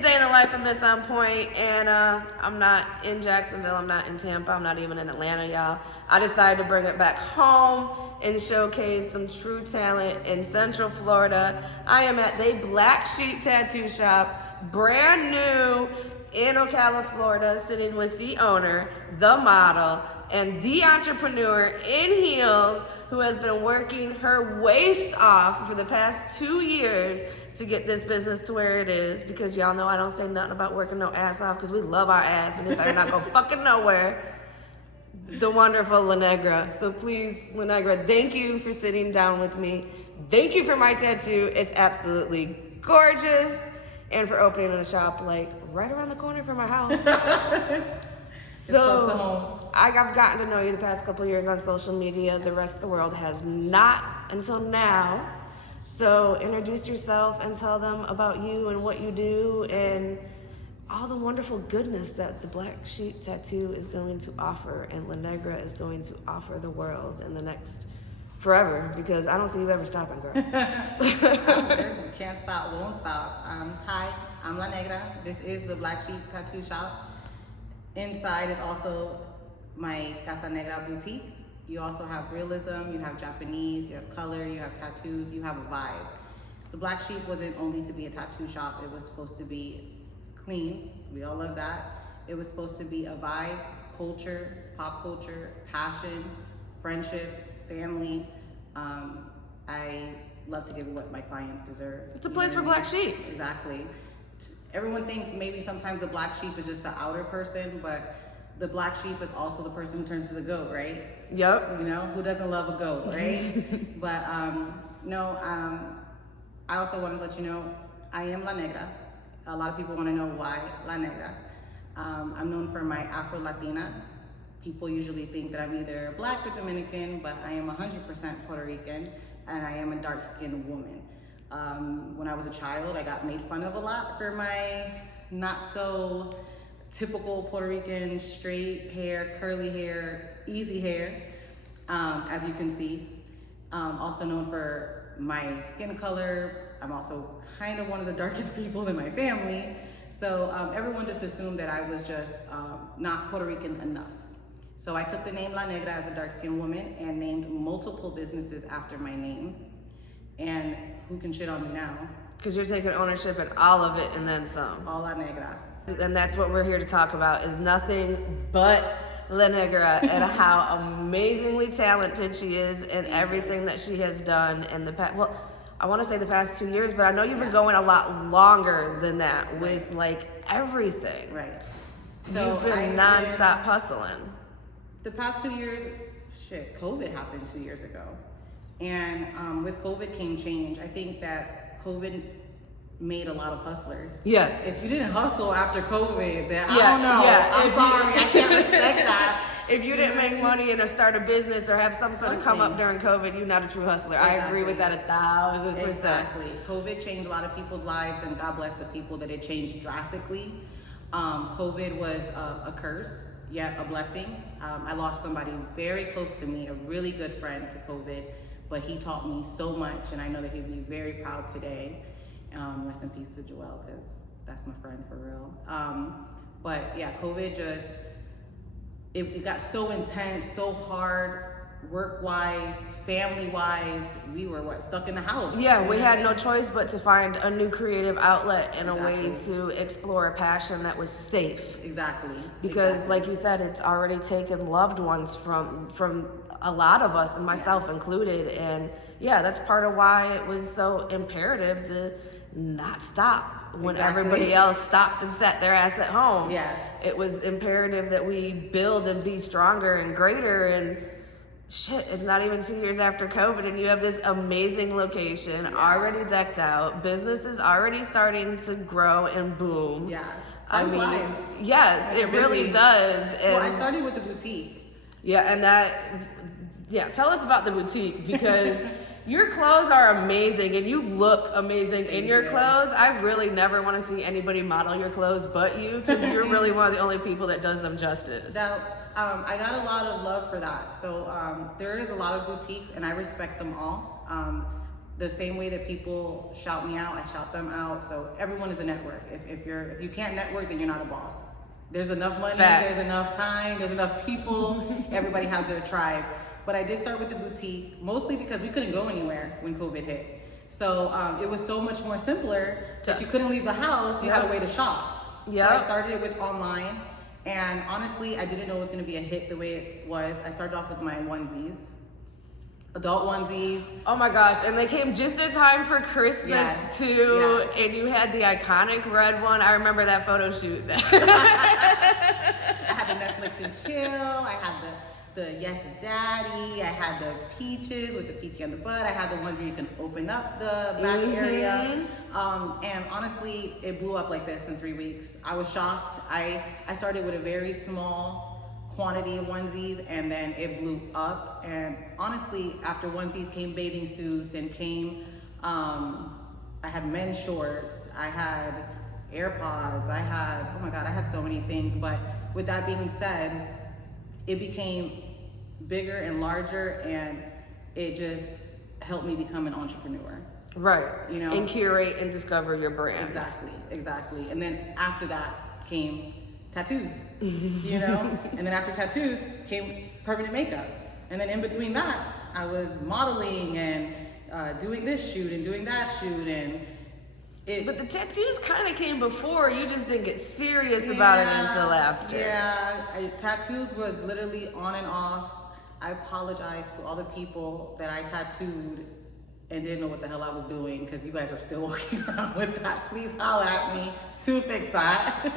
a day in the life of MzOnPoint, and I'm not in Jacksonville, I'm not in Tampa, I'm not even in Atlanta, y'all. I decided to bring it back home and showcase some true talent in Central Florida. I am at the Black Sheep Tattoo Shop, brand new in Ocala, Florida, sitting with the owner, the model, and the entrepreneur in heels who has been working her waist off for the past 2 years to get this business to where it is, because y'all know I don't say nothing about working no ass off because we love our ass and it better not go fucking nowhere. The wonderful Negra. So please, Negra, thank you for sitting down with me. Thank you for my tattoo. It's absolutely gorgeous. And for opening a shop like right around the corner from my house. So I've gotten to know you the past couple of years on social media. The rest of the world has not until now. So introduce yourself and tell them about you and what you do and all the wonderful goodness that the Black Sheep Tattoo is going to offer and Negra is going to offer the world in the next forever, because I don't see you ever stopping, girl. Can't stop, won't stop. Hi, I'm Negra. This is the Black Sheep Tattoo Shop. Inside is also my Casa Negra boutique. You also have realism, you have Japanese, you have color, you have tattoos, you have a vibe. The Black Sheep wasn't only to be a tattoo shop, it was supposed to be clean. We all love that. It was supposed to be a vibe, culture, pop culture, passion, friendship, family. I love to give what my clients deserve. It's a place for Black Sheep. Exactly. Everyone thinks maybe sometimes the Black Sheep is just the outer person, but the Black Sheep is also the person who turns to the goat, right? Yep. You know, who doesn't love a goat, right? But I also want to let you know, I am Negra. A lot of people want to know why Negra. I'm known for my Afro-Latina. People usually think that I'm either Black or Dominican, but I am 100% Puerto Rican, and I am a dark-skinned woman. When I was a child, I got made fun of a lot for my not so typical Puerto Rican straight hair, curly hair, easy hair, as you can see. Also known for my skin color. I'm also kind of one of the darkest people in my family. So everyone just assumed that I was just not Puerto Rican enough. So I took the name Negra as a dark-skinned woman and named multiple businesses after my name. And who can shit on me now? Because you're taking ownership in all of it and then some. All Negra. And that's what we're here to talk about, is nothing but Negra and how amazingly talented she is in everything that she has done in the past. Well, I want to say the past 2 years, but I know you've been going a lot longer than that with like everything. Right. So you've been nonstop hustling. The past 2 years, COVID happened 2 years ago. And with COVID came change. I think that COVID made a lot of hustlers. Yes. If you didn't hustle after COVID, then I don't know. Yeah. I'm sorry, I can't respect that. If you didn't make money and start a business or have some sort of come up during COVID, you're not a true hustler. Exactly. I agree with that 1,000%. Exactly. COVID changed a lot of people's lives, and God bless the people that it changed drastically. COVID was a curse, yet a blessing. I lost somebody very close to me, a really good friend to COVID, but he taught me so much, and I know that he'd be very proud today. Rest in peace to Joel, because that's my friend for real. But yeah, COVID just, it got so intense, so hard, work-wise, family-wise. We were stuck in the house. Yeah, we had no choice but to find a new creative outlet and a way to explore a passion that was safe. Exactly. Because like you said, it's already taken loved ones from a lot of us, and myself included. And yeah, that's part of why it was so imperative to not stop when everybody else stopped and sat their ass at home. Yes. It was imperative that we build and be stronger and greater. And shit, it's not even 2 years after COVID and you have this amazing location already decked out. Business is already starting to grow and boom. Yeah. I mean, yes, it really does. And well, I started with the boutique. Yeah, and tell us about the boutique, because your clothes are amazing and you look amazing in your clothes. I really never want to see anybody model your clothes but you, because you're really one of the only people that does them justice. Now, I got a lot of love for that. So there is a lot of boutiques and I respect them all. The same way that people shout me out, I shout them out. So everyone is a network. If you can't network, then you're not a boss. There's enough money, Facts. there's enough time, there's enough people. Everybody has their tribe. But I did start with the boutique, mostly because we couldn't go anywhere when COVID hit. So it was so much more simpler that you couldn't leave the house, you had a way to shop. So I started it with online, and honestly, I didn't know it was gonna be a hit the way it was. I started off with my onesies. Adult onesies. Oh my gosh, and they came just in time for Christmas too. Yes. And you had the iconic red one. I remember that photo shoot. I had the Netflix and chill. I had the Yes Daddy. I had the peaches with the peachy on the butt. I had the ones where you can open up the back area. And honestly, it blew up like this in 3 weeks. I was shocked. I started with a very small quantity of onesies, and then it blew up. And honestly, after onesies came bathing suits, and came I had men's shorts, I had AirPods, I had, oh my god, I had so many things. But with that being said, it became bigger and larger, and it just helped me become an entrepreneur. Right. You know, and curate and discover your brand. Exactly. And then after that came tattoos, you know? And then after tattoos came permanent makeup. And then in between that, I was modeling and doing this shoot and doing that shoot. And but the tattoos kind of came before. You just didn't get serious about it until after. Yeah, tattoos was literally on and off. I apologize to all the people that I tattooed and didn't know what the hell I was doing, because you guys are still walking around with that. Please holler at me to fix that.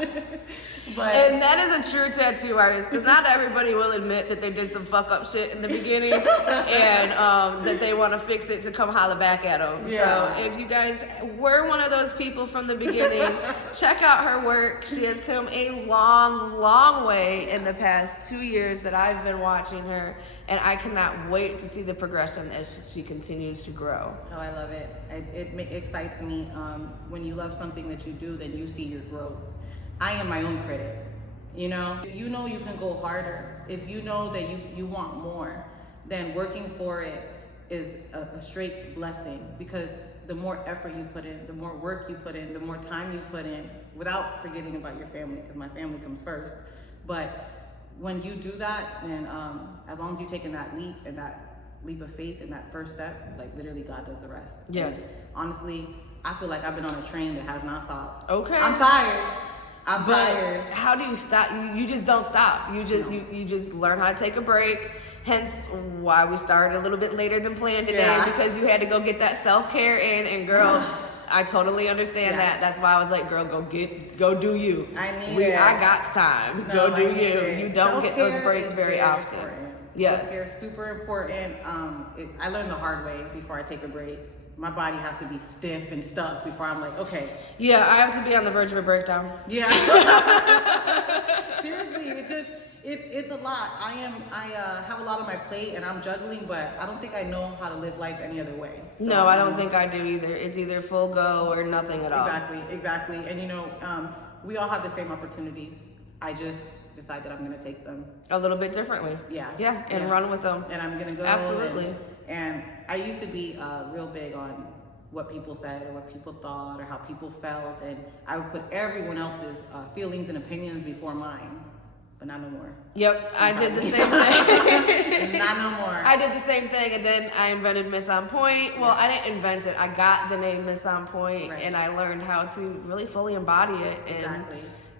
And that is a true tattoo artist, because not everybody will admit that they did some fuck up shit in the beginning and that they want to fix it to come holler back at them. Yeah. So if you guys were one of those people from the beginning, check out her work. She has come a long, long way in the past 2 years that I've been watching her, and I cannot wait to see the progression as she continues to grow. Oh, I love it. It excites me. When you love something that you do, then you see your growth. I am my own critic. You know, if you know you can go harder, if you know that you want more, then working for it is a straight blessing, because the more effort you put in, the more work you put in, the more time you put in, without forgetting about your family, because my family comes first. But when you do that, then as long as you're taking that leap, and that leap of faith and that first step, like literally God does the rest. Yes. And honestly, I feel like I've been on a train that has not stopped. Okay. I'm tired. I'm tired. How do you stop? You just don't stop. You just learn how to take a break. Hence why we started a little bit later than planned today, because you had to go get that self-care in. And girl, I totally understand that. That's why I was like, girl, go do you. I got time. No, go do you. You don't get those breaks very often. Important. Yes. Self-care is super important. I learned the hard way before I take a break. My body has to be stiff and stuck before I'm like, okay. Yeah, I have to be on the verge of a breakdown. Yeah. Seriously, it's a lot. I have a lot on my plate, and I'm juggling, but I don't think I know how to live life any other way. So, no, I don't think I do either. It's either full go or nothing at all. Exactly. And you know, we all have the same opportunities. I just decide that I'm gonna take them a little bit differently. And run with them. And I'm gonna go. Absolutely. And I used to be real big on what people said, or what people thought, or how people felt, and I would put everyone else's feelings and opinions before mine. But not no more. Yep, I did the same thing. Not no more. I did the same thing, and then I invented MzOnPoint. Well, I didn't invent it. I got the name MzOnPoint, and I learned how to really fully embody it. And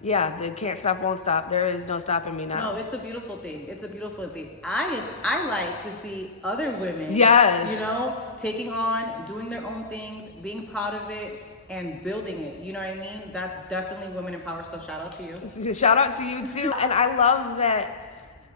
yeah, the can't stop, won't stop. There is no stopping me now. No, it's a beautiful thing. It's a beautiful thing. I like to see other women, you know, taking on, doing their own things, being proud of it, and building it. You know what I mean? That's definitely women in power. So shout out to you. Shout out to you too. And I love that.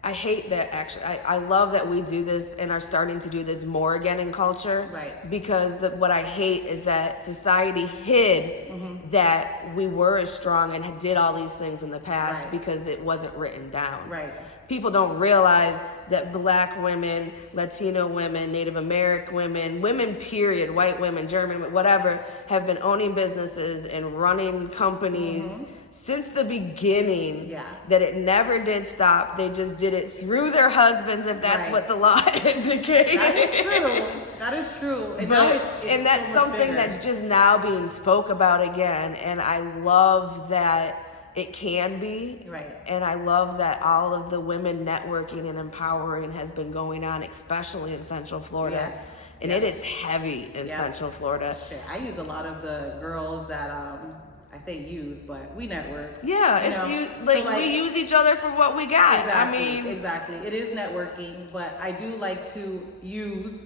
I hate that actually. I love that we do this and are starting to do this more again in culture. Right. Because what I hate is that society hid that we were as strong and did all these things in the past because it wasn't written down. Right. people don't realize that Black women, Latino women, Native American women, women period, white women, German, whatever, have been owning businesses and running companies since the beginning. Yeah. That it never did stop. They just did it through their husbands, if that's what the law indicates. That is true. That is true. And, and that's so much something bigger. that's just now being spoke about again. And I love that it can be. Right. And I love that all of the women networking and empowering has been going on, especially in Central Florida. Yes. And it is heavy in Central Florida. Shit, I use a lot of the girls that I say use, but we network. Yeah, we use each other for what we got. Exactly, I mean, exactly. It is networking, but I do like to use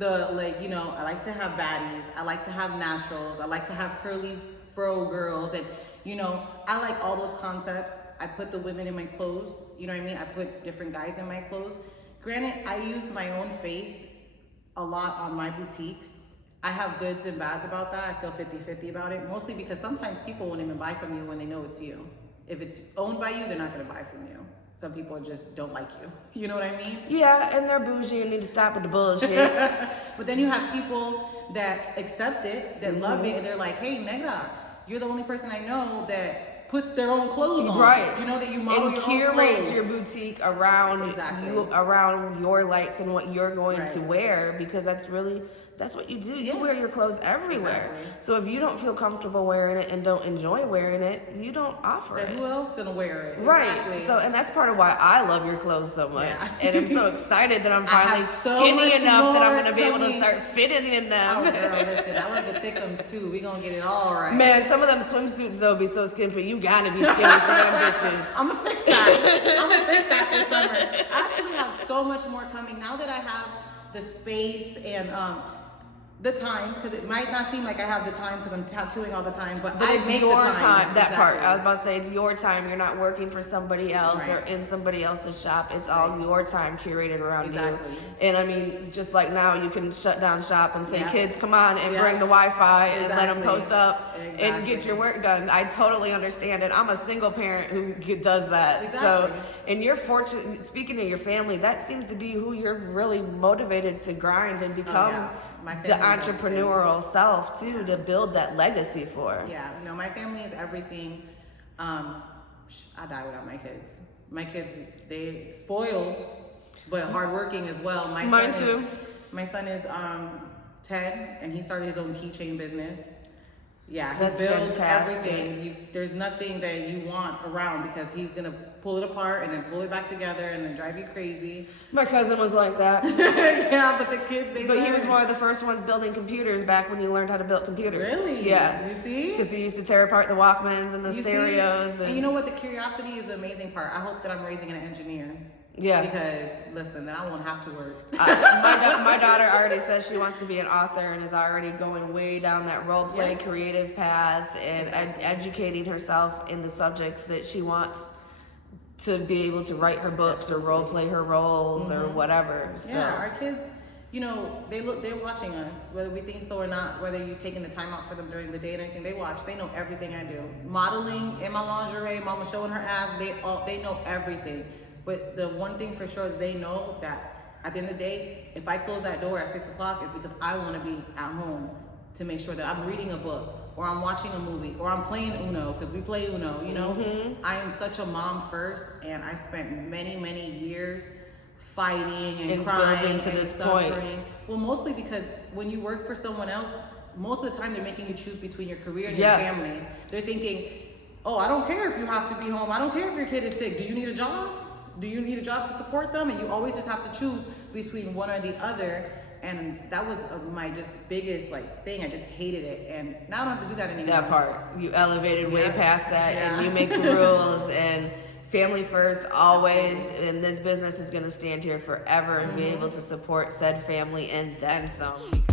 I like to have baddies. I like to have naturals. I like to have curly fro girls, and I like all those concepts. I put the women in my clothes. You know what I mean? I put different guys in my clothes. Granted, I use my own face a lot on my boutique. I have goods and bads about that. I feel 50-50 about it, mostly because sometimes people won't even buy from you when they know it's you. If it's owned by you, they're not gonna buy from you. Some people just don't like you. You know what I mean? Yeah, and they're bougie and need to stop with the bullshit. But then you have people that accept it, that love it, and they're like, hey, Negra, you're the only person I know that puts their own clothes on. Right. You know, that you model and your own curates clothes. your boutique around around your likes and what you're going to wear, because that's what you do. You wear your clothes everywhere. Exactly. So if you don't feel comfortable wearing it and don't enjoy wearing it, you don't offer then it. who else gonna wear it? Right. Exactly. So, and that's part of why I love your clothes so much. Yeah. And I'm so excited that I'm I finally have so skinny much enough that I'm more going to be able to coming. start fitting in them. Oh, girl, listen, I love the thickums too. We gonna get it all right. Man, some of them swimsuits though be so skimpy. You gotta be skinny for them bitches. I'm gonna fix that. I'm gonna fix that this summer. I actually have so much more coming now that I have the space and the time, because it might not seem like I have the time because I'm tattooing all the time, but I it's make your the time. That part. Exactly. I was about to say it's your time. You're not working for somebody else or Right. in somebody else's shop. It's all your time curated around Exactly. you. And I mean, just like now, you can shut down shop and say, Yeah. kids, come on and Yeah. bring the Wi-Fi and let them Exactly. post up and get Exactly. your work done. I totally understand it. I'm a single parent who does that. So, Exactly. and you're fortunate. Speaking of your family, that seems to be who you're really motivated to grind and become My the family's entrepreneurial self too, to build that legacy for. Yeah, no, my family is everything. I die without my kids. My kids, they spoil, but hardworking as well. Mine too. My son is 10, and he started his own keychain business. Yeah, he That's builds fantastic. everything. There's nothing that you want around because he's gonna pull it apart and then pull it back together and then drive you crazy. My cousin was like that. Yeah, but the kids, But he was one of the first ones building computers back when you learned how to build computers. Really? Yeah. You see? Because he used to tear apart the Walkmans and the You see? stereos. And you know what? The curiosity is the amazing part. I hope that I'm raising an engineer. Yeah. Because listen, then I won't have to work. My daughter already says she wants to be an author and is already going way down that role play creative path and educating herself in the subjects that she wants to be able to write her books or role play her roles or whatever. So. Yeah, our kids, they're watching us, whether we think so or not, whether you're taking the time out for them during the day or anything, they watch. They know everything I do. Modeling in my lingerie, mama showing her ass, they know everything. But the one thing for sure, they know that at the end of the day, if I close that door at 6 o'clock, it's because I want to be at home to make sure that I'm reading a book or I'm watching a movie or I'm playing Uno, because we play Uno, I am such a mom first, and I spent many, many years fighting and crying building to and this suffering. point. Well, mostly because when you work for someone else, most of the time they're making you choose between your career and your family. They're thinking, oh, I don't care if you have to be home. I don't care if your kid is sick. Do you need a job? Do you need a job to support them? And you always just have to choose between one or the other. And that was my just biggest thing. I just hated it. And now I don't have to do that anymore. That part. You elevated way past that and you make the rules and family first always. And this business is going to stand here forever and be able to support said family and then some.